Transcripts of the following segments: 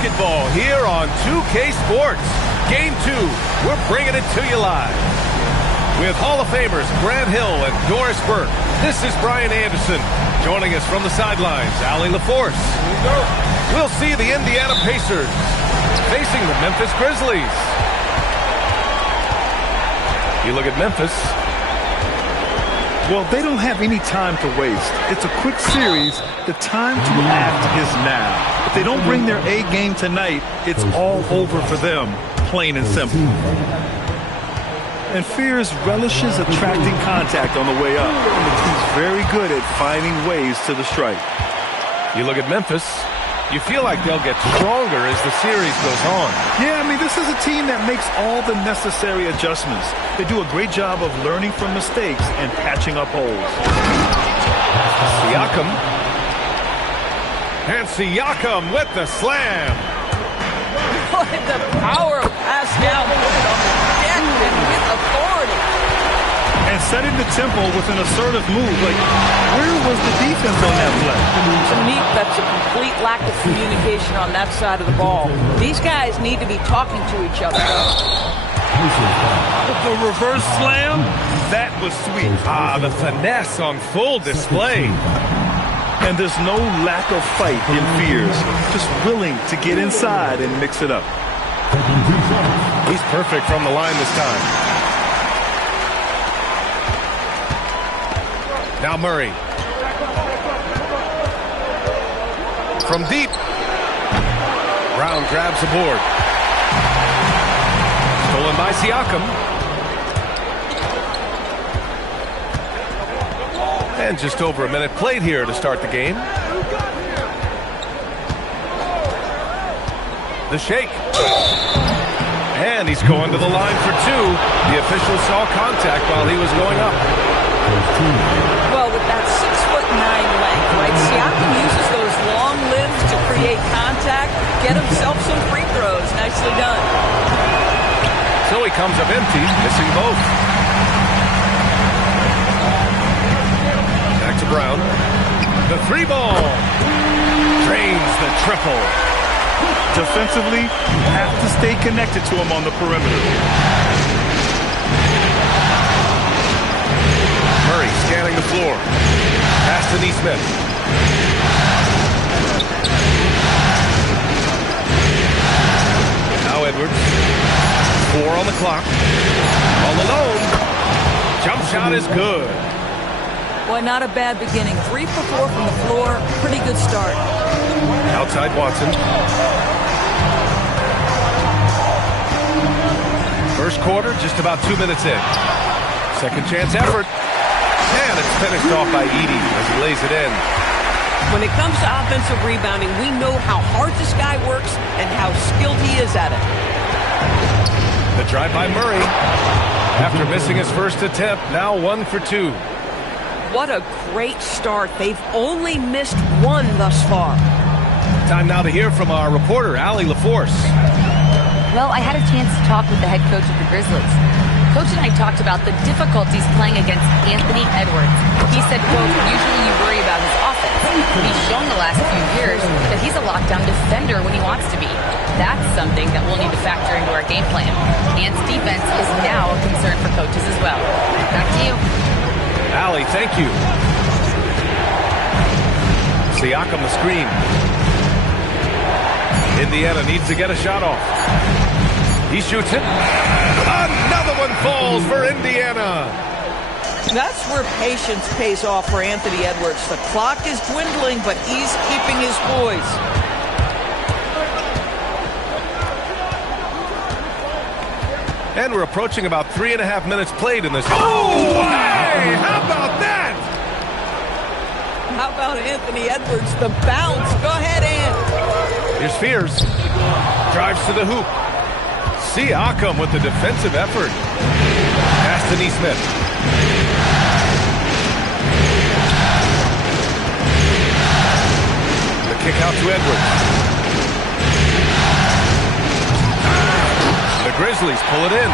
basketball here on 2K Sports. Game 2, we're bringing it to you live. With Hall of Famers Grant Hill and Doris Burke, this is Brian Anderson. Joining us from the sidelines, Allie LaForce. We'll see the Indiana Pacers facing the Memphis Grizzlies. You look at Memphis. Well, they don't have any time to waste. It's a quick series. The time to act is now. If they don't bring their A game tonight, it's all over for them, plain and simple. And Fears relishes attracting contact on the way up. He's very good at finding ways to the strike. You look at Memphis. You feel like they'll get stronger as the series goes on. Yeah, I mean, this is a team that makes all the necessary adjustments. They do a great job of learning from mistakes and patching up holes. Siakam. And Siakam with the slam. Look at the power of Pascal on the deck and with authority. And setting the tempo with an assertive move. Like, where was the defense on that play? To me, that's a complete lack of communication on that side of the ball. These guys need to be talking to each other. The reverse slam, that was sweet. The finesse on full display. And there's no lack of fight in Fears. Just willing to get inside and mix it up. He's perfect from the line this time. Now Murray. From deep. Brown grabs the board. Stolen by Siakam. And just over a minute played here to start the game. The shake. And he's going to the line for two. The official saw contact while he was going up. Well, with that 6'9" length, right? Siakam uses those long limbs to create contact, get himself some free throws. Nicely done. So he comes up empty, missing both. Back to Brown. The three ball. Drains the triple. Defensively, you have to stay connected to him on the perimeter. Murray scanning the floor. Pass to Neesmith. Now Edwards. 4 on the clock. All alone. Jump shot is good. Boy, not a bad beginning. 3 for 4 from the floor. Pretty good start. Outside Watson. First quarter, just about 2 minutes in. Second chance effort. And it's finished off by Edey as he lays it in. When it comes to offensive rebounding, we know how hard this guy works and how skilled he is at it. The drive by Murray. After missing his first attempt, now 1 for 2. What a great start. They've only missed one thus far. Time now to hear from our reporter, Allie LaForce. Well, I had a chance to talk with the head coach of the Grizzlies. Coach and I talked about the difficulties playing against Anthony Edwards. He said, quote, usually you worry about his offense. He's shown the last few years that he's a lockdown defender when he wants to be. That's something that we'll need to factor into our game plan. Ant's defense is now a concern for coaches as well. Back to you. Allie, thank you. Siakam the screen. Indiana needs to get a shot off. He shoots it. Another one falls for Indiana. That's where patience pays off for Anthony Edwards. The clock is dwindling, but he's keeping his poise. And we're approaching about 3.5 minutes played in this. Oh, hey! How about that? How about Anthony Edwards, the bounce? Go ahead, Ant. Here's Fears. Drives to the hoop. Siakam with the defensive effort. Pass to Neesmith. The kick out to Edwards. The Grizzlies pull it in.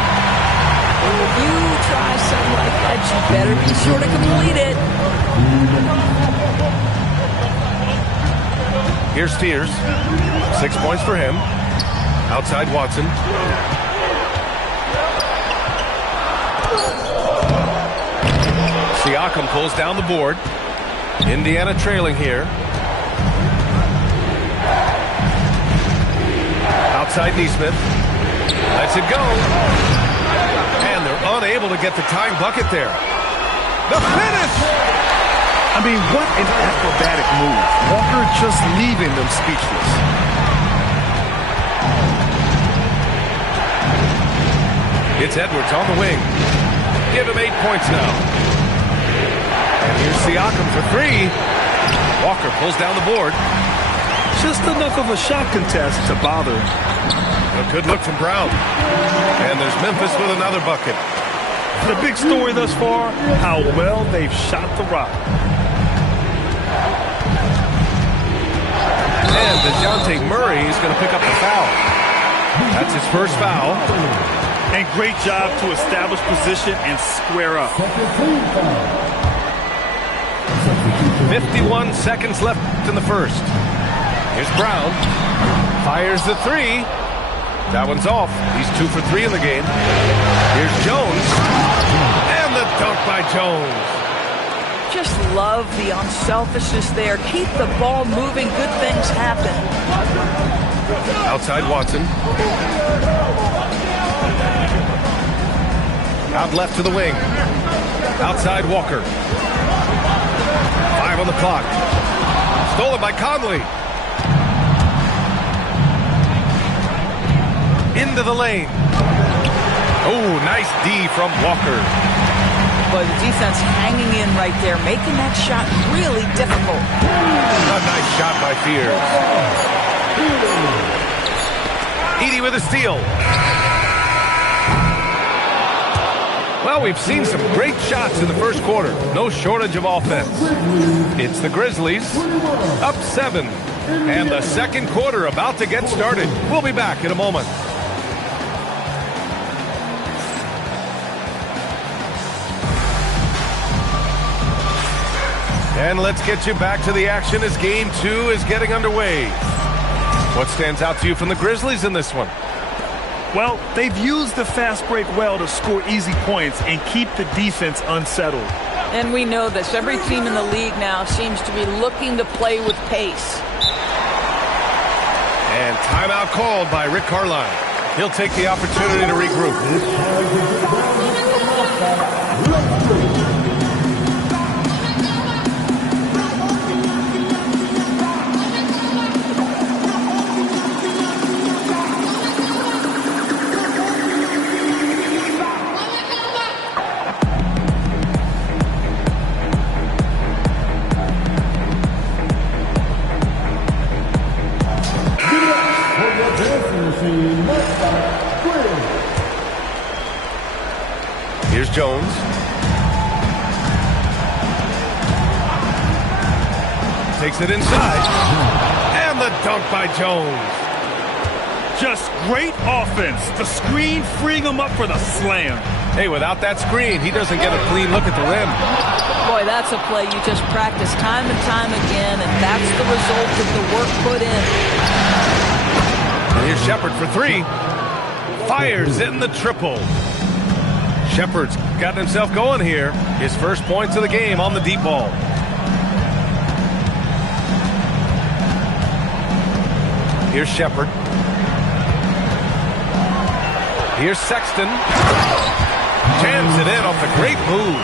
If you try something like that, you better be sure to complete it. Here's Steers. 6 points for him. Outside Watson. Siakam pulls down the board. Indiana trailing here. Outside Neesmith. Lets it go. And they're unable to get the tying bucket there. The finish! I mean, what an acrobatic move. Walker just leaving them speechless. It's Edwards on the wing. Give him 8 points now. And here's Siakam for 3. Walker pulls down the board. Just enough of a shot contest to bother him. A good look from Brown. And there's Memphis with another bucket. The big story thus far, how well they've shot the rock. And DeJounte Murray is going to pick up the foul. That's his first foul. And great job to establish position and square up. 51 seconds left in the first. Here's Brown. Fires the 3. That one's off. He's 2 for 3 in the game. Here's Jones. And the dunk by Jones. Just love the unselfishness there. Keep the ball moving. Good things happen. Outside Watson. Out left to the wing. Outside Walker. 5 on the clock. Stolen by Conley. Into the lane. Oh, nice D from Walker. But the defense hanging in right there, making that shot really difficult. A nice shot by Fears. Edey with a steal. Well, we've seen some great shots in the first quarter. No shortage of offense. It's the Grizzlies up 7. And the second quarter about to get started. We'll be back in a moment. And let's get you back to the action as Game 2 is getting underway. What stands out to you from the Grizzlies in this one? Well, they've used the fast break well to score easy points and keep the defense unsettled. And we know this. Every team in the league now seems to be looking to play with pace. And timeout called by Rick Carlisle. He'll take the opportunity to regroup. Here's Jones. Takes it inside. And the dunk by Jones. Just great offense. The screen freeing him up for the slam. Hey, without that screen, he doesn't get a clean look at the rim. Boy, that's a play you just practice time and time again, and that's the result of the work put in. And here's Shepard for 3. Fires in the triple. Shepard's gotten himself going here. His first points of the game on the deep ball. Here's Shepard. Here's Sexton. Jams it in off the great move.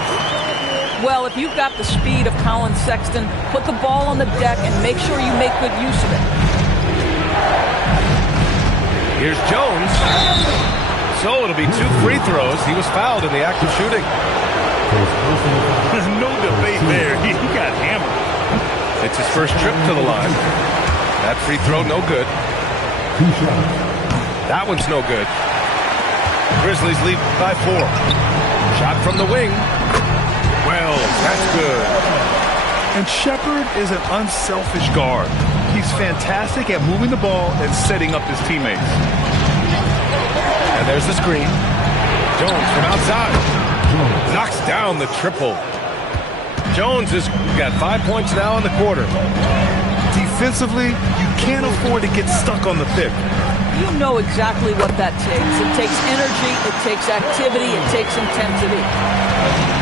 Well, if you've got the speed of Colin Sexton, put the ball on the deck and make sure you make good use of it. Here's Jones. So it'll be 2 free throws. He was fouled in the act of shooting. No debate there. He got hammered. It's his first trip to the line. That free throw, no good. That one's no good. Grizzlies lead by 4. Shot from the wing. Well, that's good. And Shepard is an unselfish guard. He's fantastic at moving the ball and setting up his teammates. And there's the screen. Jones from outside. Knocks down the triple. Jones has got 5 points now in the quarter. defensively, you can't afford to get stuck on the pick. You know exactly what that takes. It takes energy, it takes activity, it takes intensity.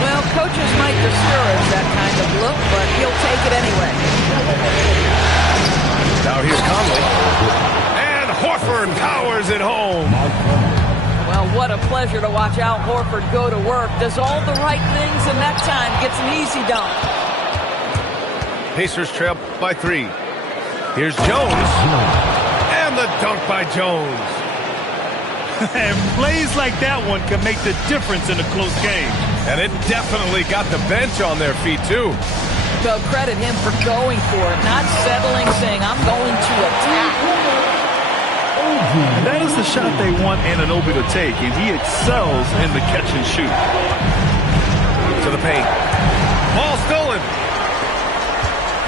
Well, coaches might discourage that kind of look, but he'll take it anyway. Now here's Conley. And Horford powers it home. Well, what a pleasure to watch Al Horford go to work. Does all the right things, and that time gets an easy dunk. Pacers trail by 3. Here's Jones. And the dunk by Jones. And plays like that one can make the difference in a close game. And it definitely got the bench on their feet, too. So credit him for going for it, not settling, saying, I'm going to attack. And that is the shot they want Anunoby to take, and he excels in the catch and shoot. To the paint. Ball stolen.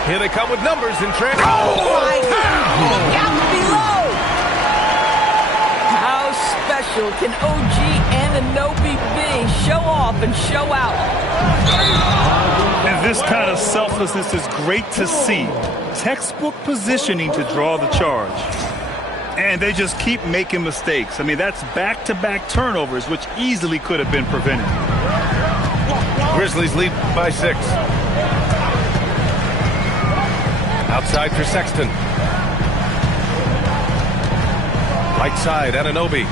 Here they come with numbers in transition. Oh, my God. Look out below. How special can OG Anunoby be? Show off and show out. And this kind of selflessness is great to see. Textbook positioning to draw the charge. And they just keep making mistakes. I mean, that's back-to-back turnovers, which easily could have been prevented. Grizzlies lead by 6. Outside for Sexton. Right side, Anunoby.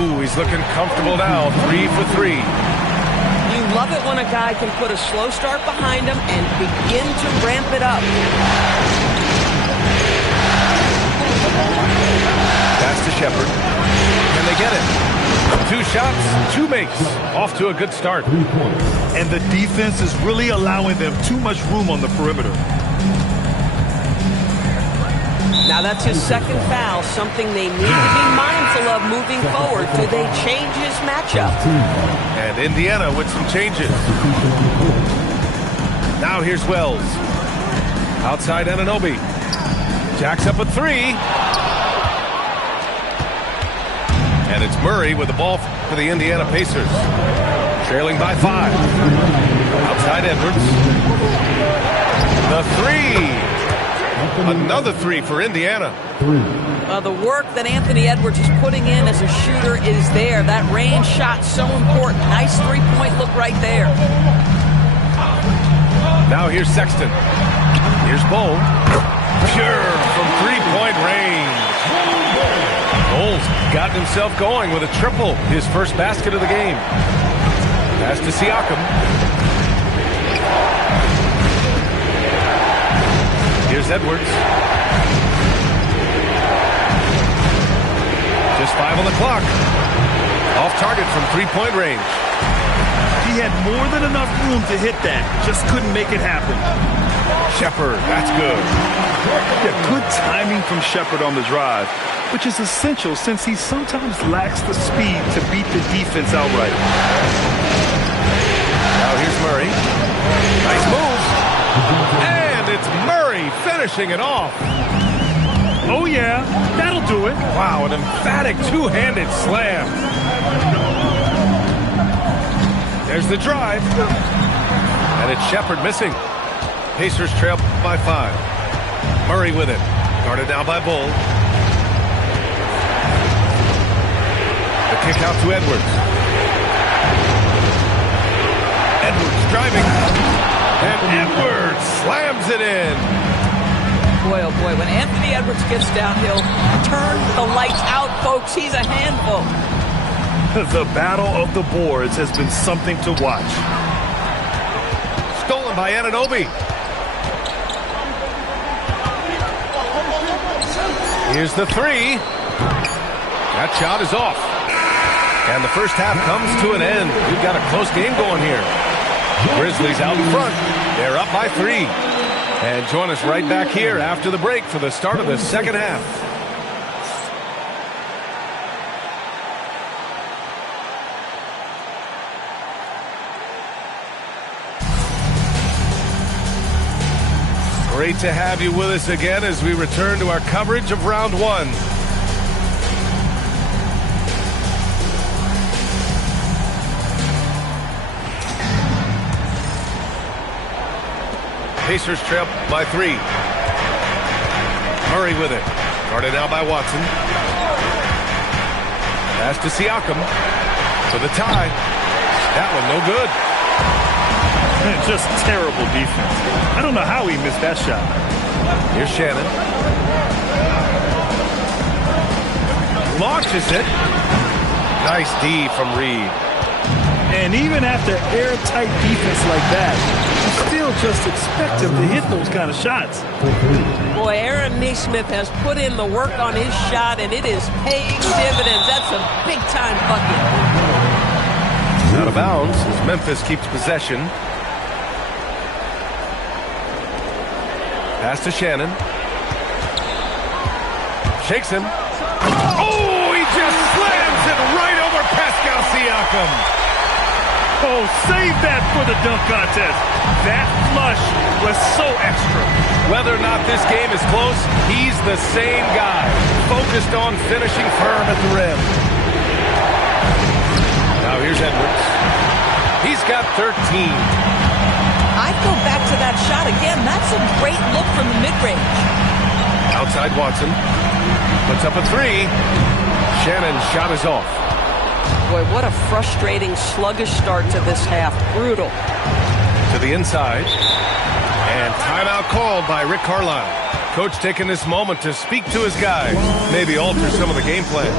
Ooh, he's looking comfortable now. 3 for 3. You love it when a guy can put a slow start behind him and begin to ramp it up. Pass to Shepard. Can they get it? 2 shots, 2 makes. Off to a good start. And the defense is really allowing them too much room on the perimeter. Now that's his second foul, something they need to be mindful of moving forward. Do they change his matchup? And Indiana with some changes. Now here's Wells. Outside Anunoby. Jacks up a 3. And it's Murray with the ball for the Indiana Pacers. Trailing by 5. Outside Edwards. The 3. Another 3 for Indiana. The work that Anthony Edwards is putting in as a shooter is there. That range shot so important. Nice three-point look right there. Now here's Sexton. Here's Bull. Pure from three-point range. Bull's gotten himself going with a triple. His first basket of the game. Pass to Siakam. Here's Edwards. Just 5 on the clock. Off target from three-point range. He had more than enough room to hit that. Just couldn't make it happen. Shepard, that's good. Yeah, good timing from Shepard on the drive, which is essential since he sometimes lacks the speed to beat the defense outright. Now here's Murray. Nice move. And it's Murray finishing it off. Oh, yeah, that'll do it. Wow, an emphatic two-handed slam. There's the drive. And it's Shepard missing. Pacers trail by 5. Murray with it. Guarded now by Bull. The kick out to Edwards. Edwards driving. And Edwards slams it in. Boy, oh boy, when Anthony Edwards gets downhill, turn the lights out, folks. He's a handful. The battle of the boards has been something to watch. Stolen by Anunoby. Here's the 3. That shot is off. And the first half comes to an end. We've got a close game going here. Grizzlies out in front. They're up by 3. And join us right back here after the break for the start of the second half. Great to have you with us again as we return to our coverage of round 1. Pacers trail by 3. Murray with it. Guarded now by Watson. Pass to Siakam. For the tie. That one no good. Just terrible defense. I don't know how he missed that shot. Here's Shannon. Launches it. Nice D from Reed. And even after airtight defense like that, you still just expect him to hit those kind of shots. Boy, Aaron Nesmith has put in the work on his shot, and it is paying dividends. That's a big-time bucket. Out of bounds as Memphis keeps possession. Pass to Shannon. Shakes him. Oh, he just slams it right over Pascal Siakam. Oh, save that for the dunk contest. That flush was so extra. Whether or not this game is close, he's the same guy. Focused on finishing firm at the rim. Now here's Edwards. He's got 13. I'd go back to that shot again. That's a great look from the mid-range. Outside Watson. Puts up a three. Shannon's shot is off. Boy, what a frustrating, sluggish start to this half. Brutal. To the inside. And timeout called by Rick Carlisle. Coach taking this moment to speak to his guys. Maybe alter some of the game plan.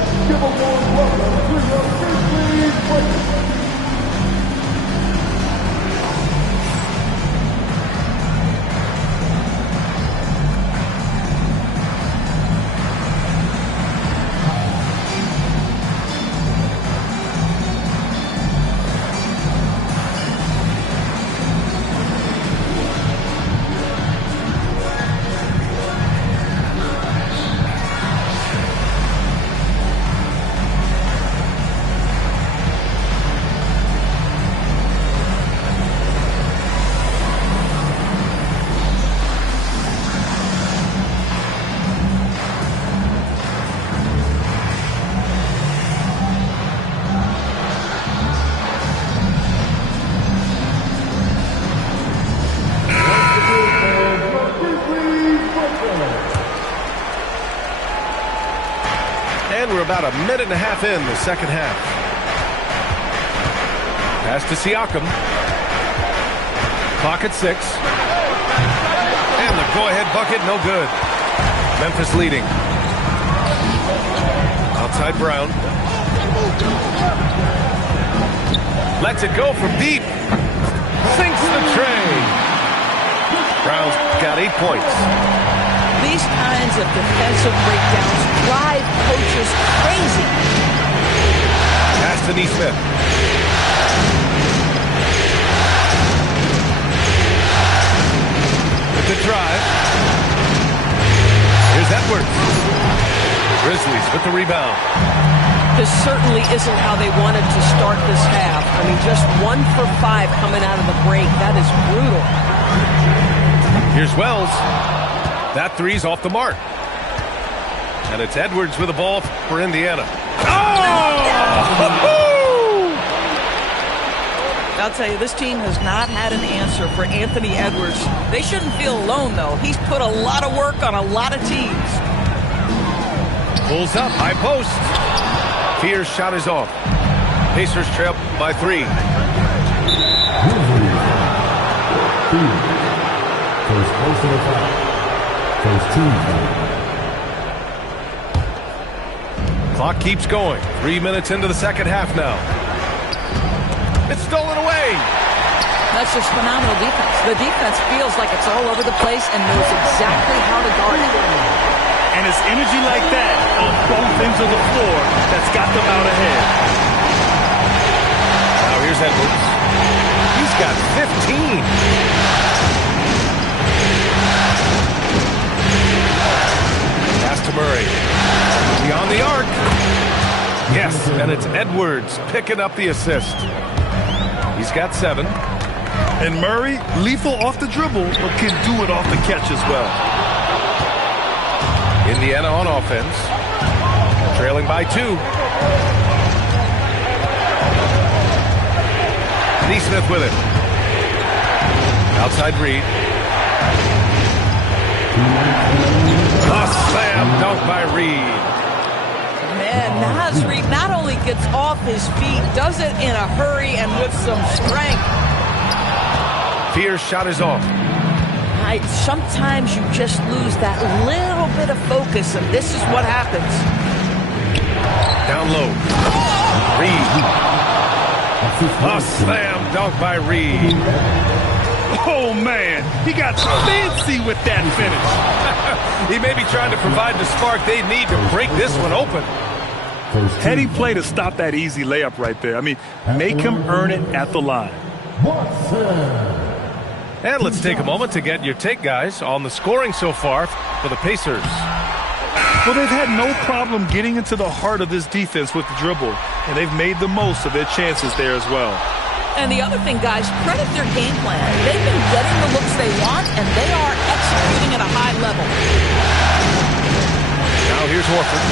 We're about a minute and a half in the second half. Pass to Siakam. Clock at 6. And the go-ahead bucket, no good. Memphis leading. Outside Brown. Lets it go from deep. Sinks the tray. Brown's got 8 points. These kinds of defensive breakdowns drive coaches crazy. Pass to Nesmith. With the drive. Here's Edwards. Grizzlies with the rebound. This certainly isn't how they wanted to start this half. I mean, just 1 for 5 coming out of the break. That is brutal. Here's Wells. That three's off the mark. And it's Edwards with the ball for Indiana. Oh! I'll tell you, this team has not had an answer for Anthony Edwards. They shouldn't feel alone, though. He's put a lot of work on a lot of teams. Pulls up, high post. Fear's shot is off. Pacers trail by 3. First personal foul. First team foul. Clock keeps going. 3 minutes into the second half now. It's stolen away. That's just phenomenal defense. The defense feels like it's all over the place and knows exactly how to guard it. And it's energy like that on both ends of the floor that's got them out ahead. Now here's Edwards. He's got 15. Pass to Murray. Beyond the arc. Yes, and it's Edwards picking up the assist. He's got 7. And Murray, lethal off the dribble, but can do it off the catch as well. Indiana on offense. Trailing by 2. Nesmith with it. Outside Reed. A slam dunk by Reed. Man, Naz Reid not only gets off his feet, does it in a hurry and with some strength. Fear's shot is off. Sometimes you just lose that little bit of focus, and this is what happens. Down low. Reed. A slam dunk by Reed. Oh, man, he got fancy with that finish. He may be trying to provide the spark they need to break this one open. Heady play to stop that easy layup right there. I mean, make him earn it at the line. And let's take a moment to get your take, guys, on the scoring so far for the Pacers. Well, they've had no problem getting into the heart of this defense with the dribble, and they've made the most of their chances there as well. And the other thing, guys, credit their game plan. They've been getting the looks they want, and they are executing at a high level. Now here's Horford.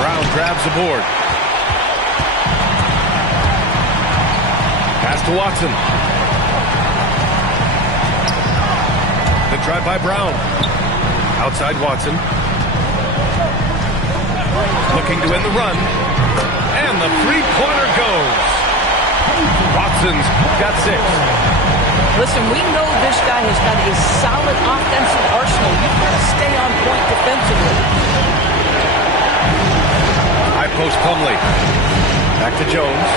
Brown grabs the board. Pass to Watson. The drive by Brown. Outside Watson. Looking to end the run. And the three-pointer goes. Watson's got 6. Listen, we know this guy has got a solid offensive arsenal. You've got to stay on point defensively. High post Plumlee. Back to Jones.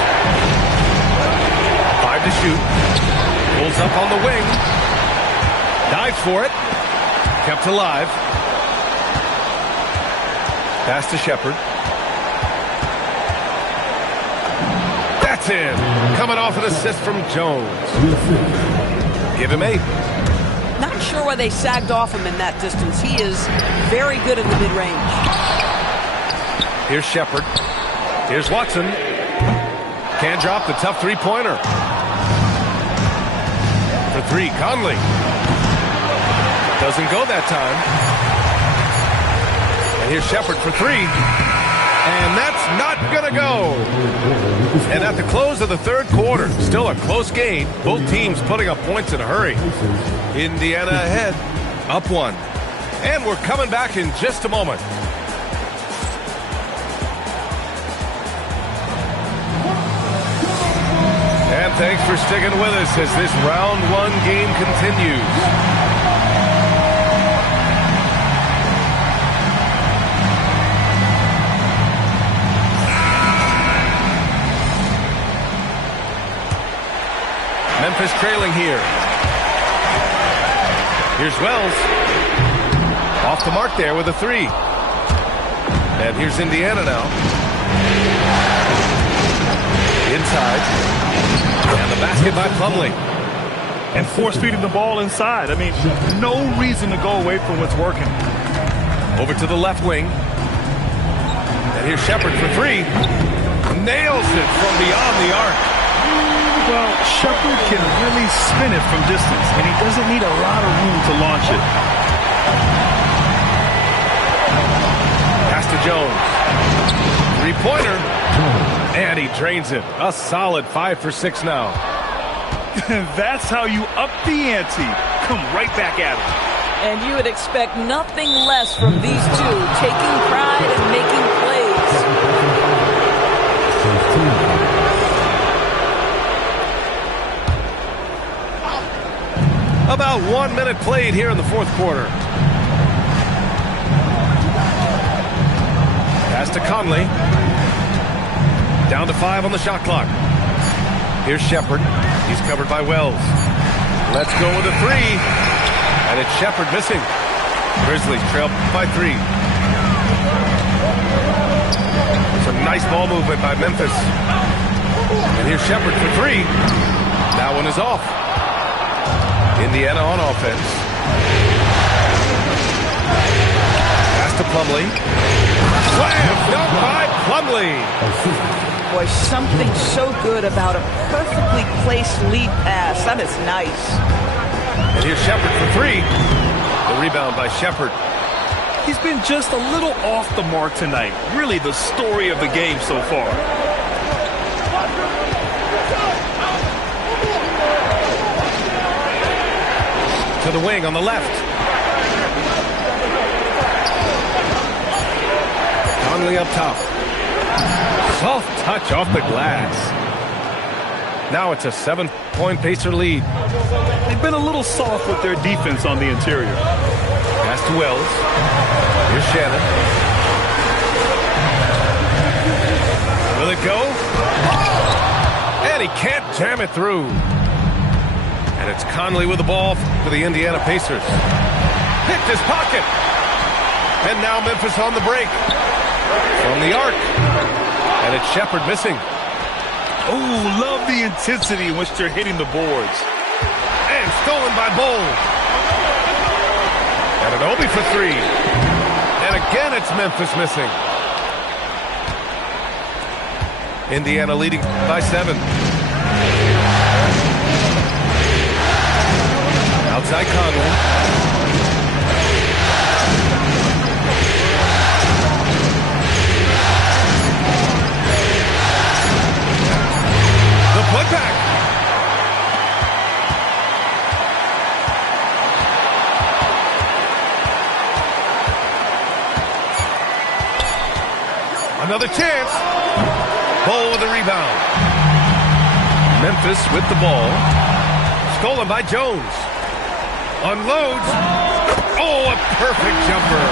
5 to shoot. Pulls up on the wing. Dives for it. Kept alive. Pass to Shepherd. That's in. Coming off an assist from Jones. Give him 8. Not sure why they sagged off him in that distance. He is very good in the mid-range. Here's Shepherd. Here's Watson. Can't drop the tough three-pointer. For 3, Conley. Doesn't go that time. And here's Shepherd for 3. And that's not going to go. And at the close of the third quarter, still a close game. Both teams putting up points in a hurry. Indiana ahead, up 1. And we're coming back in just a moment. And thanks for sticking with us as this round 1 game continues. Memphis trailing here. Here's Wells. Off the mark there with a 3. And here's Indiana now. Inside. And the basket by Plumlee. And force-feeding the ball inside. I mean, no reason to go away from what's working. Over to the left wing. And here's Shepherd for 3. Nails it from beyond the arc. Well, Shepherd can really spin it from distance, and he doesn't need a lot of room to launch it. Pass to Jones. Three-pointer. And he drains it. A solid 5 for 6 now. That's how you up the ante. Come right back at it. And you would expect nothing less from these two, taking pride and making plays. About 1 minute played here in the fourth quarter. Pass to Conley. Down to 5 on the shot clock. Here's Shepherd. He's covered by Wells. Let's go with a 3. And it's Shepherd missing. Grizzlies trail by 3. Some nice ball movement by Memphis. And here's Shepherd for 3. That one is off. Indiana on offense. Pass to Plumlee. Slam dunk by Plumlee. Boy, something so good about a perfectly placed lead pass. That is nice. And here's Shepherd for 3. The rebound by Shepherd. He's been just a little off the mark tonight. Really the story of the game so far. To the wing on the left. Conley up top. Soft touch off the glass. Now it's a 7-point Pacer lead. They've been a little soft with their defense on the interior. Pass to Wells. Here's Shannon. Will it go? And he can't jam it through. And it's Conley with the ball for the Indiana Pacers. Picked his pocket. And now Memphis on the break. From the arc. And it's Shepherd missing. Oh, love the intensity in which they're hitting the boards. And stolen by Bull. And an Obi for three. And again it's Memphis missing. Indiana leading by 7. Outside Conley. The putback. Another chance. Bull with the rebound. Memphis with the ball. Stolen by Jones. Unloads. Oh, a perfect jumper.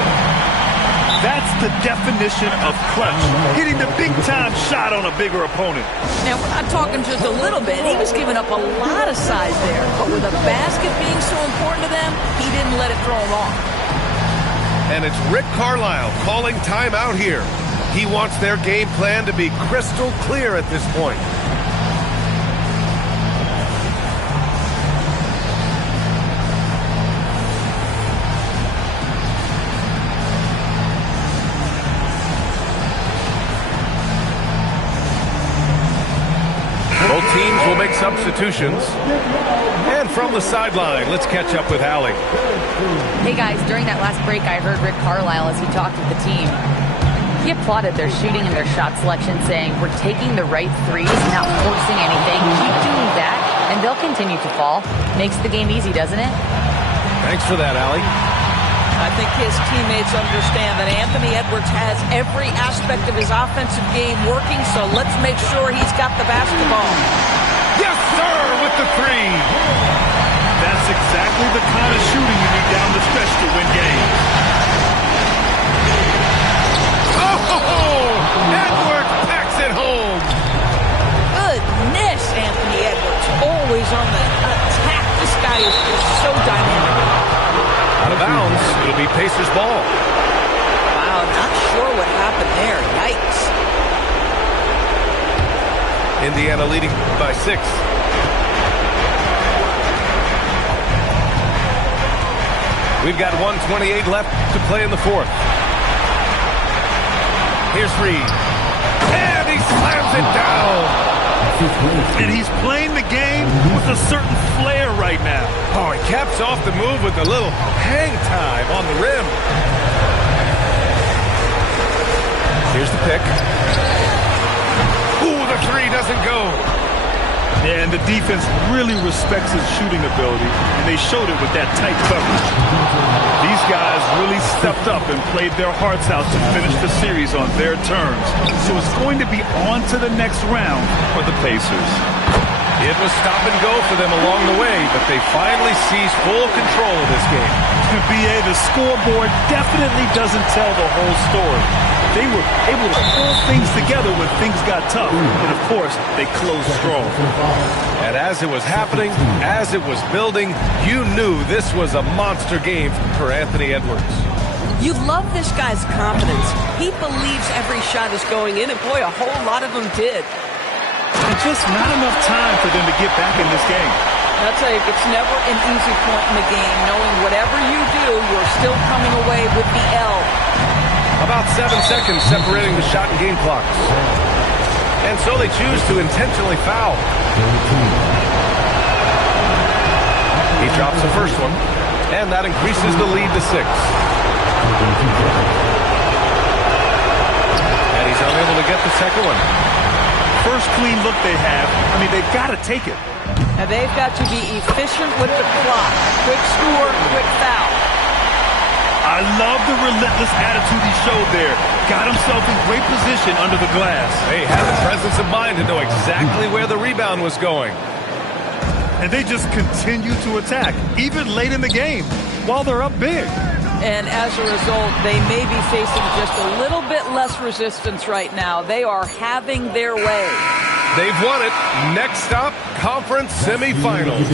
That's the definition of clutch. Hitting the big-time shot on a bigger opponent. Now, we're not talking just a little bit. He was giving up a lot of size there. But with a basket being so important to them, he didn't let it throw him off. And it's Rick Carlisle calling timeout here. He wants their game plan to be crystal clear at this point. Both teams will make substitutions. And from the sideline, let's catch up with Allie. Hey guys, during that last break, I heard Rick Carlisle as he talked with the team. He applauded their shooting and their shot selection, saying, "We're taking the right threes, not forcing anything. Keep doing that, and they'll continue to fall." Makes the game easy, doesn't it? Thanks for that, Allie. I think his teammates understand that Anthony Edwards has every aspect of his offensive game working, so let's make sure he's got the basketball. Yes, sir, with the three. That's exactly the kind of shooting you need down the stretch to win games. Oh, Edwards packs it home. Goodness, Anthony Edwards, always on the attack. This guy is just so dynamic. Out of bounds. It'll be Pacers ball. Wow, not sure what happened there. Yikes. Indiana leading by 6. We've got 1:28 left to play in the fourth. Here's Reed. And he slams it down. And he's playing the game with a certain flair right now. Oh, he caps off the move with a little hang time on the rim. Here's the pick. Ooh, the three doesn't go. Yeah, and the defense really respects his shooting ability, and they showed it with that tight coverage. These guys really stepped up and played their hearts out to finish the series on their terms. So it's going to be on to the next round for the Pacers. It was stop and go for them along the way, but they finally seized full control of this game. BA, the scoreboard definitely doesn't tell the whole story. They were able to pull things together when things got tough, and of course, they closed strong. And as it was happening, as it was building, you knew this was a monster game for Anthony Edwards. You love this guy's confidence. He believes every shot is going in, and boy, a whole lot of them did. And just not enough time for them to get back in this game. I'll tell you, it's never an easy point in the game, knowing whatever you do, you're still coming away with the L. About 7 seconds separating the shot and game clocks. And so they choose to intentionally foul. He drops the first one, and that increases the lead to 6. And he's unable to get the second one. First clean look they have. I mean, they've got to take it. Now they've got to be efficient with the clock. Quick score, quick foul. I love the relentless attitude he showed there. Got himself in great position under the glass. They had the presence of mind to know exactly where the rebound was going. And they just continue to attack, even late in the game, while they're up big. And as a result, they may be facing just a little bit less resistance right now. They are having their way. They've won it. Next stop, conference semifinals.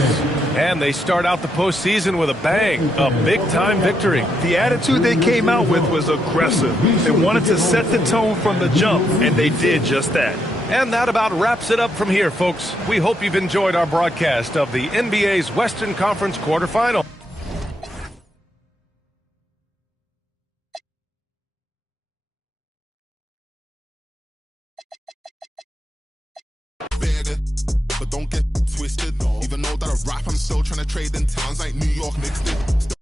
And they start out the postseason with a bang, a big-time victory. The attitude they came out with was aggressive. They wanted to set the tone from the jump, and they did just that. And that about wraps it up from here, folks. We hope you've enjoyed our broadcast of the NBA's Western Conference quarterfinal. But don't get twisted. Even though that I rap, I'm still trying to trade in towns like New York Knicks did.